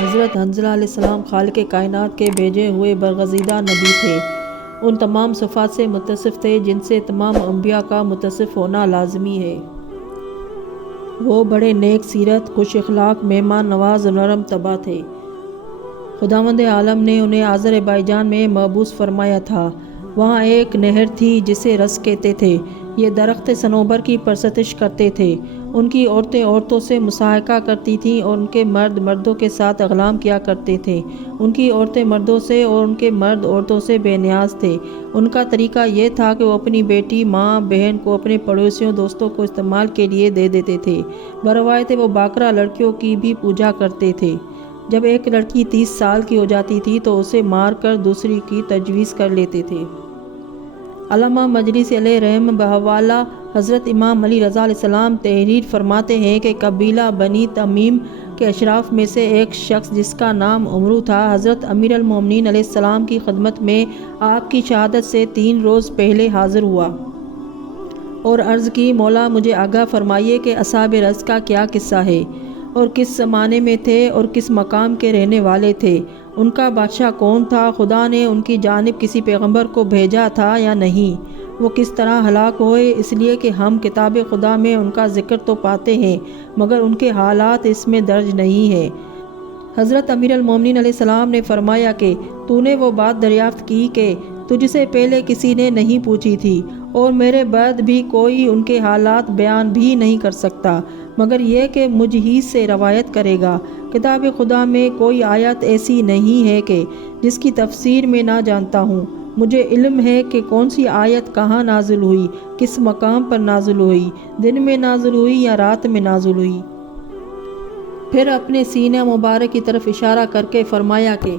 حضرت حنظلہ علیہ السلام خالق کائنات کے بھیجے ہوئے برگزیدہ نبی تھے۔ ان تمام صفات سے متصف تھے جن سے تمام انبیاء کا متصف ہونا لازمی ہے۔ وہ بڑے نیک سیرت، خوش اخلاق، مہمان نواز اور نرم طبع تھے۔ خداوند عالم نے انہیں آذربائیجان میں مبعوث فرمایا تھا۔ وہاں ایک نہر تھی جسے رس کہتے تھے۔ یہ درخت صنوبر کی پرستش کرتے تھے۔ ان کی عورتیں عورتوں سے مصاحقہ کرتی تھیں اور ان کے مرد مردوں کے ساتھ اغلام کیا کرتے تھے۔ ان کی عورتیں مردوں سے اور ان کے مرد عورتوں سے بے نیاز تھے۔ ان کا طریقہ یہ تھا کہ وہ اپنی بیٹی، ماں، بہن کو اپنے پڑوسیوں، دوستوں کو استعمال کے لیے دے دیتے تھے۔ بروایت وہ باکرہ لڑکیوں کی بھی پوجا کرتے تھے۔ جب ایک لڑکی 30 سال کی ہو جاتی تھی تو اسے مار کر دوسری کی تجویز کر لیتے تھے۔ علامہ مجلسی علیہ رحمہ بحوالہ حضرت امام علی رضا علیہ السلام تحریر فرماتے ہیں کہ قبیلہ بنی تمیم کے اشراف میں سے ایک شخص جس کا نام عمرو تھا، حضرت امیر المومنین علیہ السلام کی خدمت میں آپ کی شہادت سے 3 روز پہلے حاضر ہوا اور عرض کی، مولا مجھے آگاہ فرمائیے کہ اصحاب رس کا کیا قصہ ہے اور کس زمانے میں تھے اور کس مقام کے رہنے والے تھے، ان کا بادشاہ کون تھا، خدا نے ان کی جانب کسی پیغمبر کو بھیجا تھا یا نہیں، وہ کس طرح ہلاک ہوئے، اس لیے کہ ہم کتاب خدا میں ان کا ذکر تو پاتے ہیں مگر ان کے حالات اس میں درج نہیں ہیں۔ حضرت امیر المومنین علیہ السلام نے فرمایا کہ تو نے وہ بات دریافت کی کہ تجھ سے پہلے کسی نے نہیں پوچھی تھی اور میرے بعد بھی کوئی ان کے حالات بیان بھی نہیں کر سکتا مگر یہ کہ مجھ ہی سے روایت کرے گا۔ کتاب خدا میں کوئی آیت ایسی نہیں ہے کہ جس کی تفسیر میں نہ جانتا ہوں۔ مجھے علم ہے کہ کون سی آیت کہاں نازل ہوئی، کس مقام پر نازل ہوئی، دن میں نازل ہوئی یا رات میں نازل ہوئی۔ پھر اپنے سینہ مبارک کی طرف اشارہ کر کے فرمایا کہ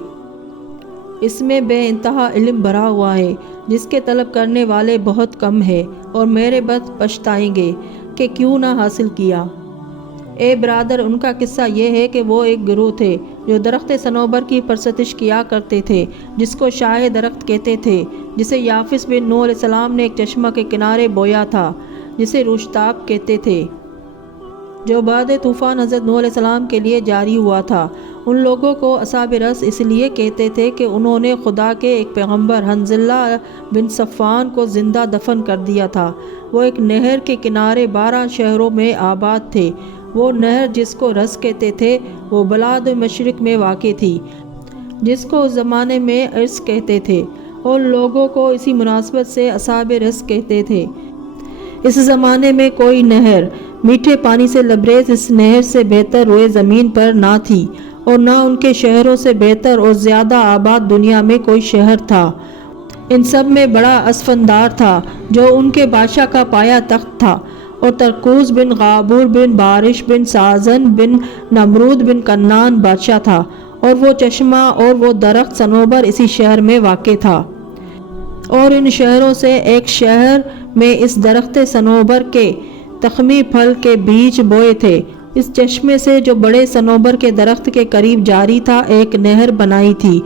اس میں بے انتہا علم بھرا ہوا ہے جس کے طلب کرنے والے بہت کم ہیں اور میرے بعد پچھتائیں گے کہ کیوں نہ حاصل کیا۔ اے برادر، ان کا قصہ یہ ہے کہ وہ ایک گروہ تھے جو درخت صنوبر کی پرستش کیا کرتے تھے جس کو شاہ درخت کہتے تھے، جسے یافس بن نوح علیہ السلام نے ایک چشمہ کے کنارے بویا تھا جسے روشتاب کہتے تھے، جو بعد طوفان حضرت نوح علیہ السلام کے لیے جاری ہوا تھا۔ ان لوگوں کو اصحاب رس اس لیے کہتے تھے کہ انہوں نے خدا کے ایک پیغمبر حنظلہ بن صفوان کو زندہ دفن کر دیا تھا۔ وہ ایک نہر کے کنارے 12 شہروں میں آباد تھے۔ وہ نہر جس کو رس کہتے تھے وہ بلاد مشرق میں واقع تھی جس کو اس زمانے میں ارس کہتے تھے اور لوگوں کو اسی مناسبت سے اصحاب رس کہتے تھے۔ اس زمانے میں کوئی نہر میٹھے پانی سے لبریز اس نہر سے بہتر روئے زمین پر نہ تھی اور نہ ان کے شہروں سے بہتر اور زیادہ آباد دنیا میں کوئی شہر تھا۔ ان سب میں بڑا اسفندار تھا جو ان کے بادشاہ کا پایا تخت تھا اور ترکوز بن غابور بن بارش بن سازن بن نمرود بن کنان بادشاہ تھا، اور وہ چشمہ اور وہ درخت صنوبر اسی شہر میں واقع تھا۔ اور ان شہروں سے ایک شہر میں اس درخت صنوبر کے تخمی پھل کے بیج بوئے تھے۔ اس چشمے سے جو بڑے صنوبر کے درخت کے قریب جاری تھا ایک نہر بنائی تھی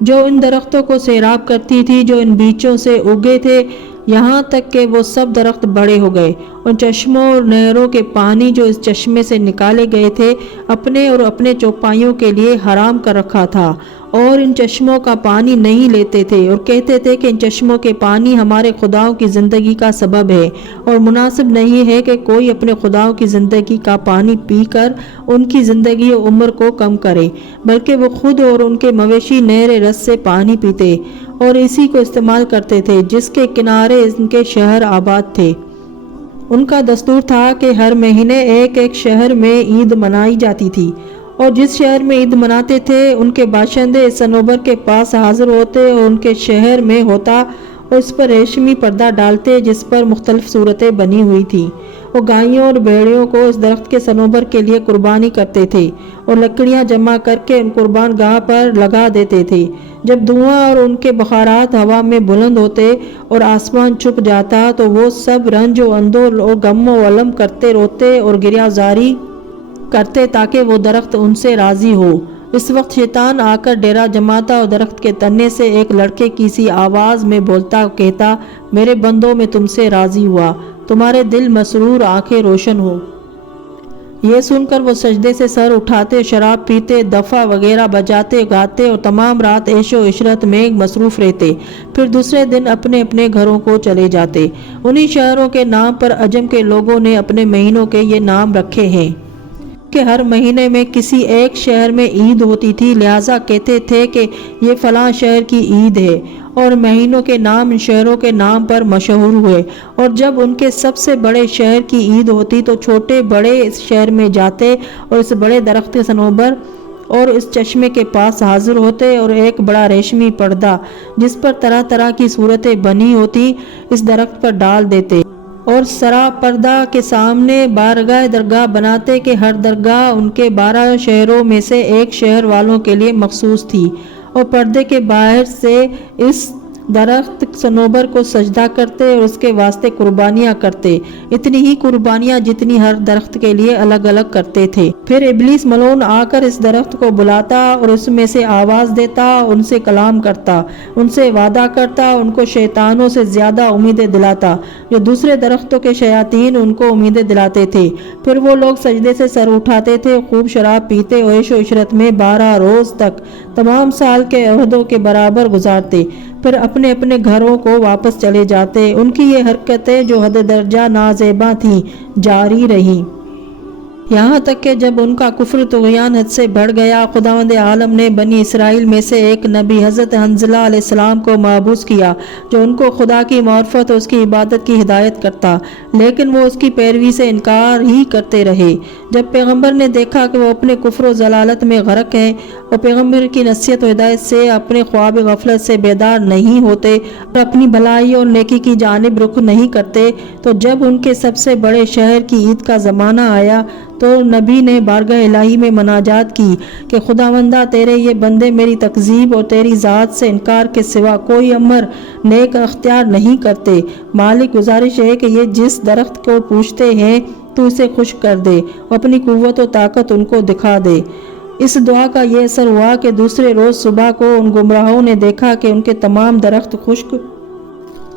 جو ان درختوں کو سیراب کرتی تھی جو ان بیچوں سے اگے تھے، یہاں تک کہ وہ سب درخت بڑے ہو گئے۔ ان چشموں اور نہروں کے پانی جو اس چشمے سے نکالے گئے تھے اپنے اور اپنے چوپایوں کے لیے حرام کر رکھا تھا، اور ان چشموں کا پانی نہیں لیتے تھے اور کہتے تھے کہ ان چشموں کے پانی ہمارے خداؤں کی زندگی کا سبب ہے، اور مناسب نہیں ہے کہ کوئی اپنے خداؤں کی زندگی کا پانی پی کر ان کی زندگی و عمر کو کم کرے، بلکہ وہ خود اور ان کے مویشی نہر رس سے پانی پیتے اور اسی کو استعمال کرتے تھے جس کے کنارے ان کے شہر آباد تھے۔ ان کا دستور تھا کہ ہر مہینے ایک ایک شہر میں عید منائی جاتی تھی، اور جس شہر میں عید مناتے تھے ان کے باشندے اس صنوبر کے پاس حاضر ہوتے اور ان کے شہر میں ہوتا اور اس پر ریشمی پردہ ڈالتے جس پر مختلف صورتیں بنی ہوئی تھیں۔ وہ گائیوں اور بھیڑیوں کو اس درخت کے صنوبر کے لیے قربانی کرتے تھے اور لکڑیاں جمع کر کے ان قربان گاہ پر لگا دیتے تھے۔ جب دھواں اور ان کے بخارات ہوا میں بلند ہوتے اور آسمان چھپ جاتا تو وہ سب رنج و اندو اور غم و الم کرتے روتے اور گریہ زاری کرتے تاکہ وہ درخت ان سے راضی ہو۔ اس وقت شیطان آ کر ڈیرا جماتا اور درخت کے تنے سے ایک لڑکے کی سی آواز میں بولتا کہتا، میرے بندوں میں تم سے راضی ہوا، تمہارے دل مسرور، آنکھیں روشن ہو۔ یہ سن کر وہ سجدے سے سر اٹھاتے، شراب پیتے، دفع وغیرہ بجاتے گاتے اور تمام رات عیش و عشرت میں مصروف رہتے، پھر دوسرے دن اپنے اپنے گھروں کو چلے جاتے۔ انہی شہروں کے نام پر عجم کے لوگوں نے اپنے مہینوں کے یہ نام رکھے ہیں کہ ہر مہینے میں کسی ایک شہر میں عید ہوتی تھی، لہٰذا کہتے تھے کہ یہ فلاں شہر کی عید ہے، اور مہینوں کے نام ان شہروں کے نام پر مشہور ہوئے۔ اور جب ان کے سب سے بڑے شہر کی عید ہوتی تو چھوٹے بڑے اس شہر میں جاتے اور اس بڑے درخت صنوبر اور اس چشمے کے پاس حاضر ہوتے اور ایک بڑا ریشمی پردہ جس پر طرح طرح کی صورتیں بنی ہوتی اس درخت پر ڈال دیتے اور سرا پردہ کے سامنے بارگاہ درگاہ بناتے کہ ہر درگاہ ان کے 12 شہروں میں سے ایک شہر والوں کے لیے مخصوص تھی، اور پردے کے باہر سے اس درخت صنوبر کو سجدہ کرتے اور اس کے واسطے قربانیاں کرتے، اتنی ہی قربانیاں جتنی ہر درخت کے لیے الگ الگ کرتے تھے۔ پھر ابلیس ملعون آ کر اس درخت کو بلاتا اور اس میں سے آواز دیتا، ان سے کلام کرتا، ان سے وعدہ کرتا، ان کو شیطانوں سے زیادہ امیدیں دلاتا جو دوسرے درختوں کے شیاطین ان کو امیدیں دلاتے تھے۔ پھر وہ لوگ سجدے سے سر اٹھاتے تھے، خوب شراب پیتے اور عیش و عشرت میں 12 روز تک تمام سال کے عہدوں کے برابر گزارتے، پھر اپنے اپنے گھروں کو واپس چلے جاتے۔ ان کی یہ حرکتیں جو حد درجہ نازیبا تھیں جاری رہیں، یہاں تک کہ جب ان کا کفر طغیان حد سے بڑھ گیا، خداوند عالم نے بنی اسرائیل میں سے ایک نبی حضرت حنظلہ علیہ السلام کو مابعوث کیا جو ان کو خدا کی معرفت اور اس کی عبادت کی ہدایت کرتا، لیکن وہ اس کی پیروی سے انکار ہی کرتے رہے۔ جب پیغمبر نے دیکھا کہ وہ اپنے کفر و ضلالت میں غرق ہیں اور پیغمبر کی نصیحت و ہدایت سے اپنے خواب غفلت سے بیدار نہیں ہوتے اور اپنی بھلائی اور نیکی کی جانب رخ نہیں کرتے، تو جب ان کے سب سے بڑے شہر کی عید کا زمانہ آیا تو نبی نے بارگاہ الہی میں مناجات کی کہ خداوندہ تیرے یہ بندے میری تکذیب اور تیری ذات سے انکار کے سوا کوئی امر نیک اختیار نہیں کرتے۔ مالک، گزارش ہے کہ یہ جس درخت کو پوچھتے ہیں تو اسے خشک کر دے اور اپنی قوت و طاقت ان کو دکھا دے۔ اس دعا کا یہ اثر ہوا کہ دوسرے روز صبح کو ان گمراہوں نے دیکھا کہ ان کے تمام درخت خشک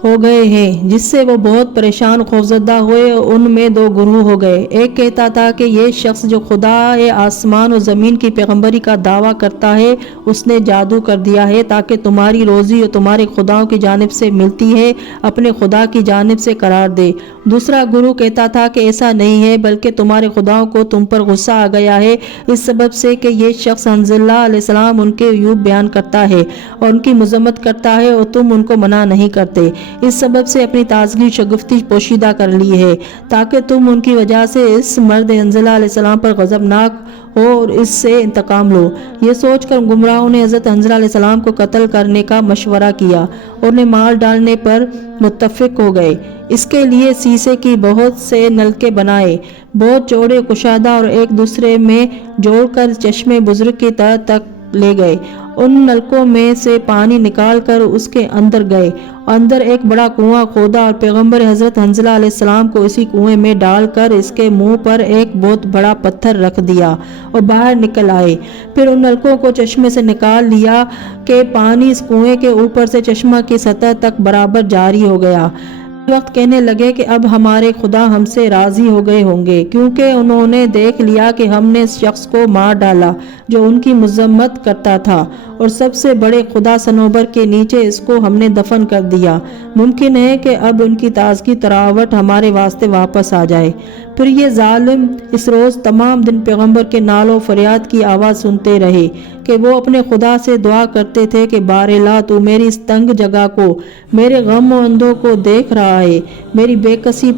ہو گئے ہیں، جس سے وہ بہت پریشان خوفزدہ ہوئے اور ان میں 2 گروہ ہو گئے۔ ایک کہتا تھا کہ یہ شخص جو خدا آسمان و زمین کی پیغمبری کا دعویٰ کرتا ہے اس نے جادو کر دیا ہے تاکہ تمہاری روزی اور تمہارے خداؤں کی جانب سے ملتی ہے اپنے خدا کی جانب سے قرار دے۔ دوسرا گروہ کہتا تھا کہ ایسا نہیں ہے بلکہ تمہارے خداؤں کو تم پر غصہ آ گیا ہے اس سبب سے کہ یہ شخص حنظلہ علیہ السلام ان کے عیوب بیان کرتا ہے اور ان کی مذمت کرتا ہے اور تم ان کو منع نہیں کرتے، اس سبب سے اپنی تازگی شگفتی پوشیدہ کر لی ہے تاکہ تم ان کی وجہ سے اس مرد حنظلہ علیہ السلام پر غضبناک ہو اور اس سے انتقام لو۔ یہ سوچ کر گمراہوں نے حضرت حنظلہ علیہ السلام کو قتل کرنے کا مشورہ کیا اور انہیں مار ڈالنے پر متفق ہو گئے۔ اس کے لیے سیسے کی بہت سے نلکے بنائے، بہت چوڑے کشادہ، اور ایک دوسرے میں جوڑ کر چشمے بزرگ کی طرح تک لے گئے۔ ان نلکوں میں سے پانی نکال کر اس کے اندر گئے، اندر ایک بڑا کنواں کھودا اور پیغمبر حضرت حنظلہ علیہ السلام کو اسی کنویں میں ڈال کر اس کے منہ پر ایک بہت بڑا پتھر رکھ دیا اور باہر نکل آئے۔ پھر ان نلکوں کو چشمے سے نکال لیا کہ پانی اس کنویں کے اوپر سے چشمہ کی سطح تک برابر جاری ہو گیا۔ وقت کہنے لگے کہ اب ہمارے خدا ہم سے راضی ہو گئے ہوں گے، کیونکہ انہوں نے دیکھ لیا کہ ہم نے اس شخص کو مار ڈالا جو ان کی مذمت کرتا تھا، اور سب سے بڑے خدا صنوبر کے نیچے اس کو ہم نے دفن کر دیا۔ ممکن ہے کہ اب ان کی تازگی تراوٹ ہمارے واسطے واپس آ جائے۔ پھر یہ ظالم اس روز تمام دن پیغمبر کے نال و فریاد کی آواز سنتے رہے کہ وہ اپنے خدا سے دعا کرتے تھے کہ بار الہ تو میری اس تنگ جگہ کو، میرے غم و اندوں کو دیکھ رہا ہے، میری بے کسی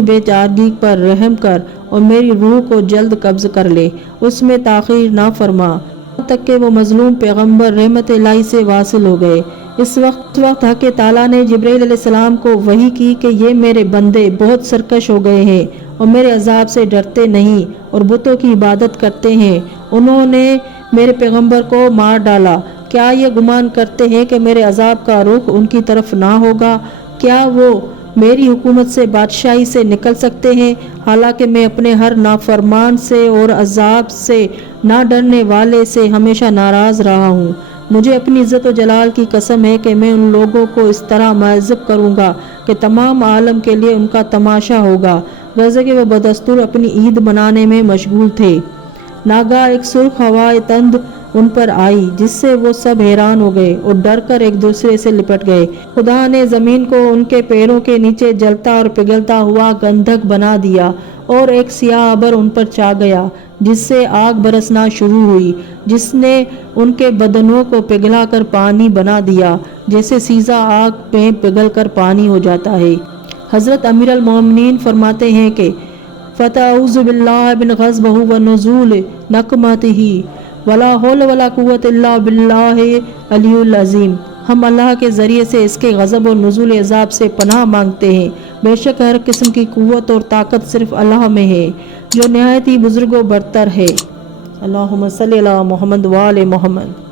بے چارگی پر رحم کر اور میری روح کو جلد قبض کر لے، اس میں تاخیر نہ فرما۔ یہاں تک کہ وہ مظلوم پیغمبر رحمت الہی سے واصل ہو گئے۔ اس وقت حق تعالیٰ نے جبرائیل علیہ السلام کو وحی کی کہ یہ میرے بندے بہت سرکش ہو گئے ہیں اور میرے عذاب سے ڈرتے نہیں اور بتوں کی عبادت کرتے ہیں، انہوں نے میرے پیغمبر کو مار ڈالا۔ کیا یہ گمان کرتے ہیں کہ میرے عذاب کا رخ ان کی طرف نہ ہوگا؟ کیا وہ میری حکومت سے، بادشاہی سے نکل سکتے ہیں؟ حالانکہ میں اپنے ہر نافرمان سے اور عذاب سے نہ ڈرنے والے سے ہمیشہ ناراض رہا ہوں۔ مجھے اپنی عزت و جلال کی قسم ہے کہ میں ان لوگوں کو اس طرح معذب کروں گا کہ تمام عالم کے لیے ان کا تماشا ہوگا۔ غرض کہ وہ بدستور اپنی عید منانے میں مشغول تھے۔ ناگہاں ایک سرخ ہوائے تند ان پر آئی جس سے وہ سب حیران ہو گئے اور ڈر کر ایک دوسرے سے لپٹ گئے۔ خدا نے زمین کو ان کے پیروں کے نیچے جلتا اور پگھلتا ہوا گندھک بنا دیا اور ایک سیاہ ابر ان پر چھا گیا جس سے آگ برسنا شروع ہوئی، جس نے ان کے بدنوں کو پگھلا کر پانی بنا دیا جیسے سیزا آگ میں پگھل کر پانی ہو جاتا ہے۔ حضرت امیر المومنین فرماتے ہیں کہ فَتَعُوذُ بِاللَّهِ مِنْ غَضَبِهِ وَنُزُولِ نَقْمَتِهِ وَلَا حَوْلَ وَلَا قُوَّةَ إِلَّا بِاللَّهِ الْعَلِيِّ الْعَظِيمِ۔ ہم اللہ کے ذریعے سے اس کے غضب اور نزول عذاب سے پناہ مانگتے ہیں۔ بے شک ہر قسم کی قوت اور طاقت صرف اللہ میں ہے جو نہایت ہی بزرگ و برتر ہے۔ اللہم صلی علی محمد وآل محمد۔